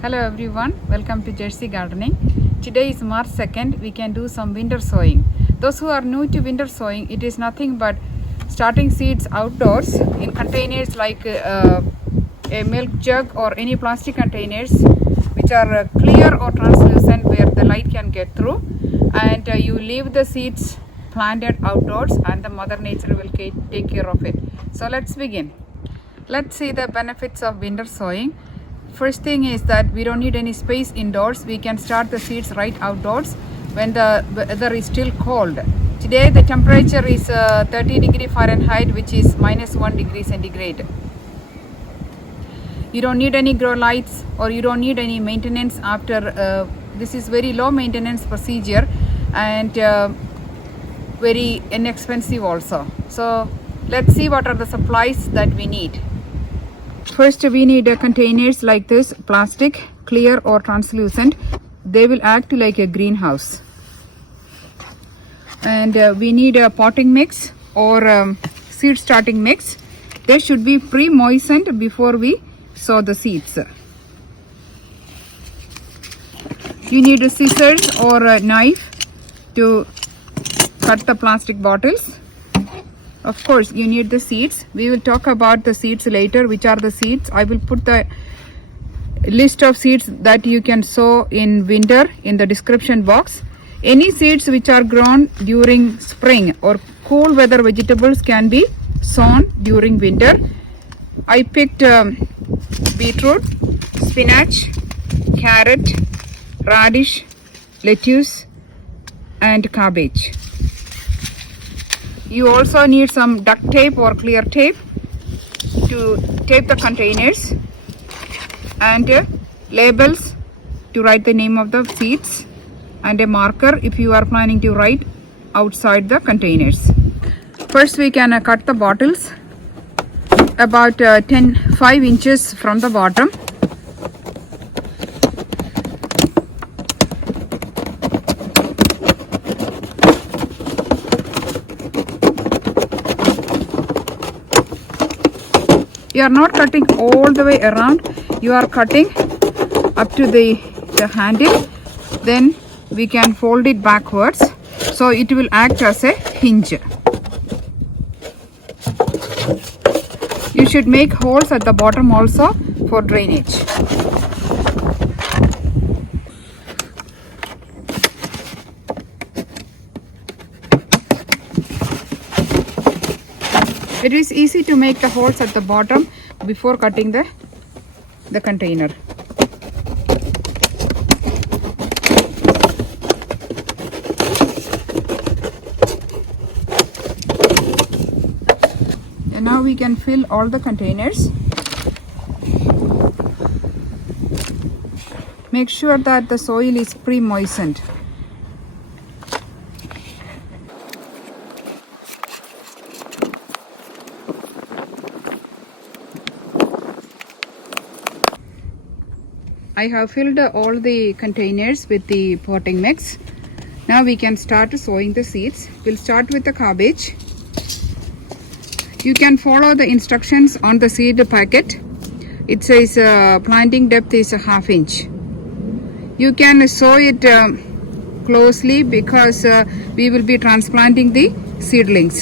Hello everyone, welcome to Jersey Gardening. Today is March 2nd, we can do some winter sowing. Those who are new to winter sowing, it is nothing but starting seeds outdoors in containers like a milk jug or any plastic containers which are clear or translucent where the light can get through, and you leave the seeds planted outdoors and the mother nature will take care of it. So let's begin. Let's see the benefits of winter sowing. First thing is that we don't need any space indoors. We can start the seeds right outdoors when the weather is still cold. Today the temperature is 30 degree Fahrenheit, which is -1 degree centigrade. You don't need any grow lights or you don't need any maintenance after. This is very low maintenance procedure and very inexpensive also. So let's see what are the supplies that we need. First we need containers like this, plastic, clear or translucent. They will act like a greenhouse. And we need a potting mix or seed starting mix. They should be pre-moistened before we sow the seeds. You need a scissors or a knife to cut the plastic bottles. Of course, you need the seeds. We will talk about the seeds later, which are the seeds. I will put the list of seeds that you can sow in winter in the description box. Any seeds which are grown during spring or cool weather vegetables can be sown during winter. I picked beetroot, spinach, carrot, radish, lettuce and cabbage. You also need some duct tape or clear tape to tape the containers, and labels to write the name of the seeds, and a marker if you are planning to write outside the containers. First we can cut the bottles about 5 inches from the bottom. You are not cutting all the way around, you are cutting up to the handle. Then we can fold it backwards so it will act as a hinge. You should make holes at the bottom also for drainage. It is easy to make the holes at the bottom before cutting the container. And now we can fill all the containers. Make sure that the soil is pre-moistened. I have filled all the containers with the potting mix. Now we can start sowing the seeds. We'll start with the cabbage. You can follow the instructions on the seed packet. It says planting depth is a 1/2 inch. You can sow it closely because we will be transplanting the seedlings.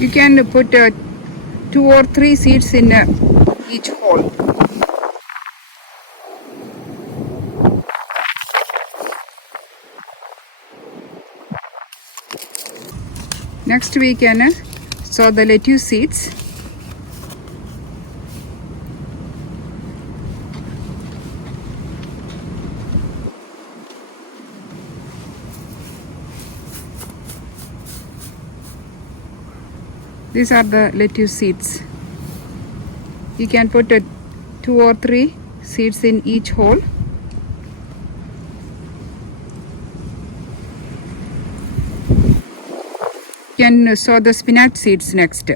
You can put 2 or 3 seeds in each hole. Next we can sow the lettuce seeds. These are the lettuce seeds. You can put 2 or 3 seeds in each hole. You can sow the spinach seeds next.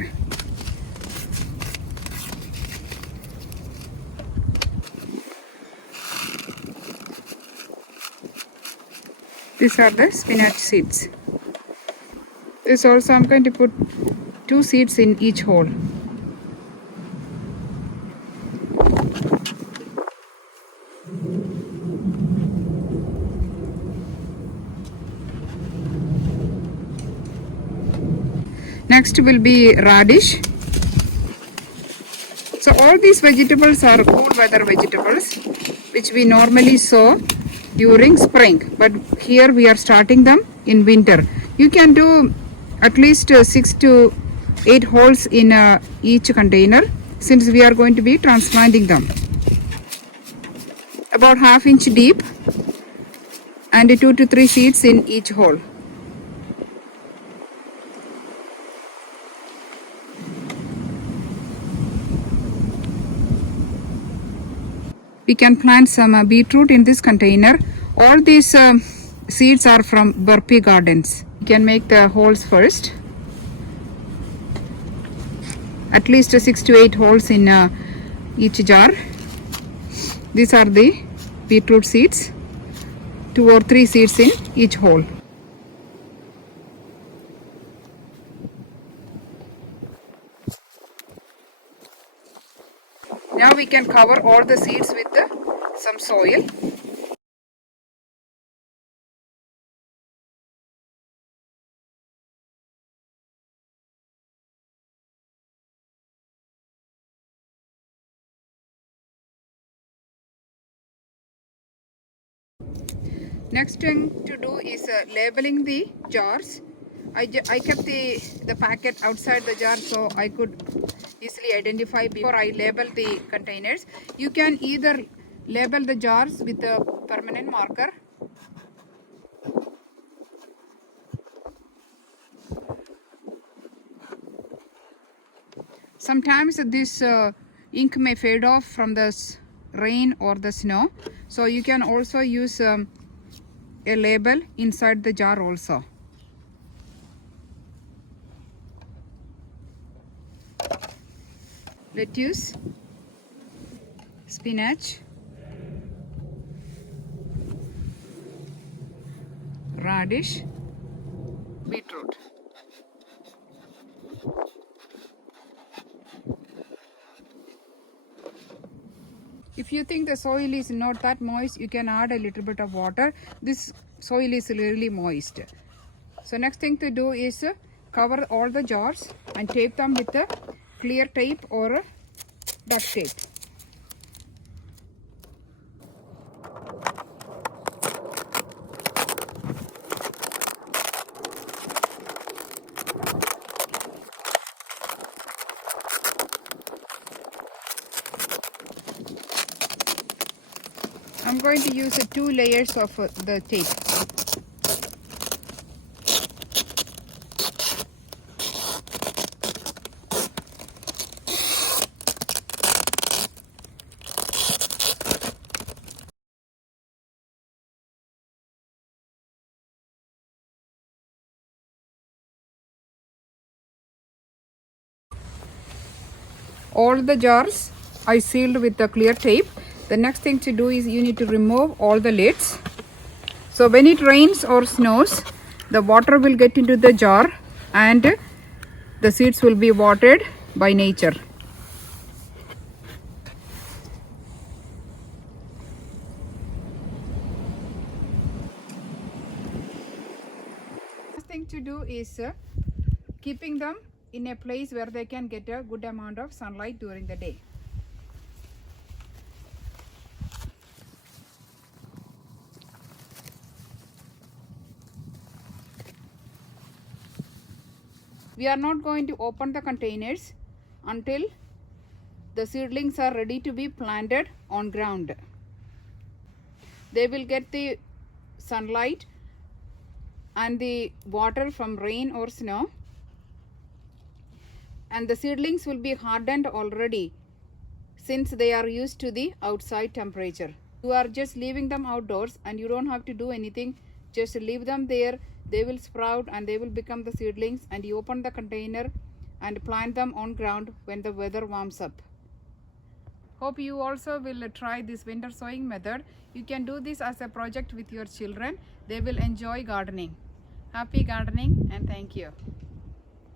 These are the spinach seeds. This also I'm going to put 2 seeds in each hole. Next will be radish. So all these vegetables are cool weather vegetables which we normally sow during spring, but here we are starting them in winter. You can do at least 6 to 8 holes in each container, since we are going to be transplanting them. About ½ inch deep and 2 to 3 seeds in each hole. We can plant some beetroot in this container. All these seeds are from Burpee Gardens. You can make the holes first. At least 6 to 8 holes in each jar. These are the beetroot seeds. 2 or 3 seeds in each hole. Now we can cover all the seeds with some soil. Next thing to do is labeling the jars. I kept the packet outside the jar so I could easily identify before I label the containers. You can either label the jars with a permanent marker. Sometimes this ink may fade off from the rain or the snow. So you can also use a label inside the jar also. Lettuce, spinach, radish, beetroot. If you think the soil is not that moist, you can add a little bit of water. This soil is really moist. So next thing to do is cover all the jars and tape them with a clear tape or duct tape. I'm going to use 2 layers of the tape. All the jars I sealed with the clear tape. The next thing to do is you need to remove all the lids. So when it rains or snows, the water will get into the jar and the seeds will be watered by nature. Next thing to do is keeping them in a place where they can get a good amount of sunlight during the day. We are not going to open the containers until the seedlings are ready to be planted on ground. They will get the sunlight and the water from rain or snow, and the seedlings will be hardened already since they are used to the outside temperature. You are just leaving them outdoors and you don't have to do anything. Just leave them there. They will sprout and they will become the seedlings, and you open the container and plant them on ground when the weather warms up. Hope you also will try this winter sowing method. You can do this as a project with your children. They will enjoy gardening. Happy gardening and thank you.